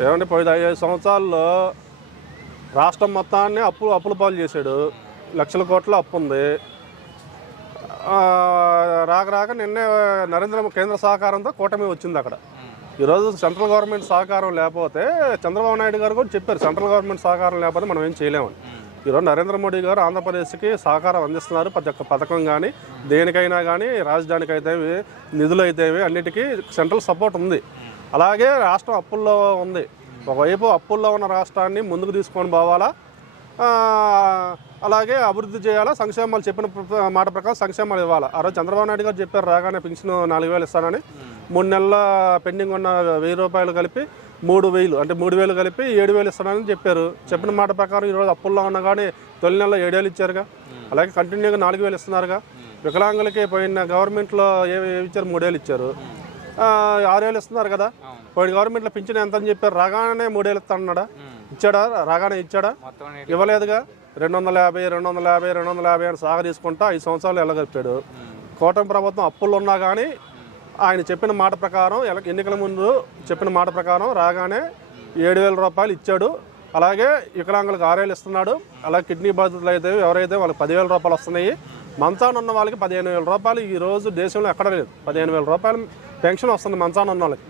ఏమంటే పోయిన 5 సంవత్సరాల్లో రాష్ట్రం మొత్తాన్ని అప్పుల పాలు చేశాడు. లక్షల కోట్ల అప్పు ఉంది. రాక నిన్నే కేంద్ర సహకారంతో కూటమి వచ్చింది. అక్కడ ఈరోజు సెంట్రల్ గవర్నమెంట్ సహకారం లేకపోతే చంద్రబాబు నాయుడు గారు కూడా చెప్పారు, సెంట్రల్ గవర్నమెంట్ సహకారం లేకపోతే మనం ఏం చేయలేమని. ఈరోజు నరేంద్ర మోడీ గారు ఆంధ్రప్రదేశ్కి సహకారం అందిస్తున్నారు. ప్రతి ఒక్క పథకం కానీ దేనికైనా కానీ, రాజధానికి అయితే నిధులు అయితే అన్నిటికీ సెంట్రల్ సపోర్ట్ ఉంది. అలాగే రాష్ట్రం అప్పుల్లో ఉంది. ఒకవైపు అప్పుల్లో ఉన్న రాష్ట్రాన్ని ముందుకు తీసుకొని పోవాలా, అలాగే అభివృద్ధి చేయాలా, సంక్షేమాలు చెప్పిన మాట ప్రకారం సంక్షేమాలు ఇవ్వాలా. ఆ రోజు చంద్రబాబు నాయుడు గారు చెప్పారు, రాగానే పెన్షన్ 4,000 ఇస్తానని. 3 నెలల పెండింగ్ ఉన్న 1,000 రూపాయలు కలిపి 3,000, అంటే 3,000 కలిపి 7,000 ఇస్తానని చెప్పారు. చెప్పిన మాట ప్రకారం ఈరోజు అప్పుల్లో ఉన్నా కానీ తొలి నెలలో 7,000 ఇచ్చారుగా. అలాగే కంటిన్యూగా 4,000 ఇస్తున్నారుగా. వికలాంగులకి పోయిన గవర్నమెంట్లో ఏమి ఇచ్చారు? 3,000 ఇచ్చారు. 6,000 ఇస్తున్నారు కదా. పోయిన గవర్నమెంట్లో పింఛన్ ఎంత అని చెప్పారు, రాగానే 3,000 ఇస్తానన్నాడా? ఇచ్చాడా? రాగానే ఇచ్చాడా? ఇవ్వలేదుగా. 250 అని సాగ తీసుకుంటా 5 సంవత్సరాలు ఎల్లగలిపాడు. కూటమి ప్రభుత్వం అప్పుల్లో ఉన్నా కానీ ఆయన చెప్పిన మాట ప్రకారం, ఎన్నికల ముందు చెప్పిన మాట ప్రకారం రాగానే 7,000 రూపాయలు ఇచ్చాడు. అలాగే వికలాంగులకు 6,000 ఇస్తున్నాడు. అలాగే కిడ్నీ బాధితులు అయితే ఎవరైతే వాళ్ళకి 10,000 రూపాయలు వస్తున్నాయి. మంచాన ఉన్న వాళ్ళకి 15,000 రూపాయలు ఈరోజు దేశంలో ఎక్కడ లేదు. 15,000 రూపాయలు పెన్షన్ వస్తుంది మంచాన ఉన్న వాళ్ళకి.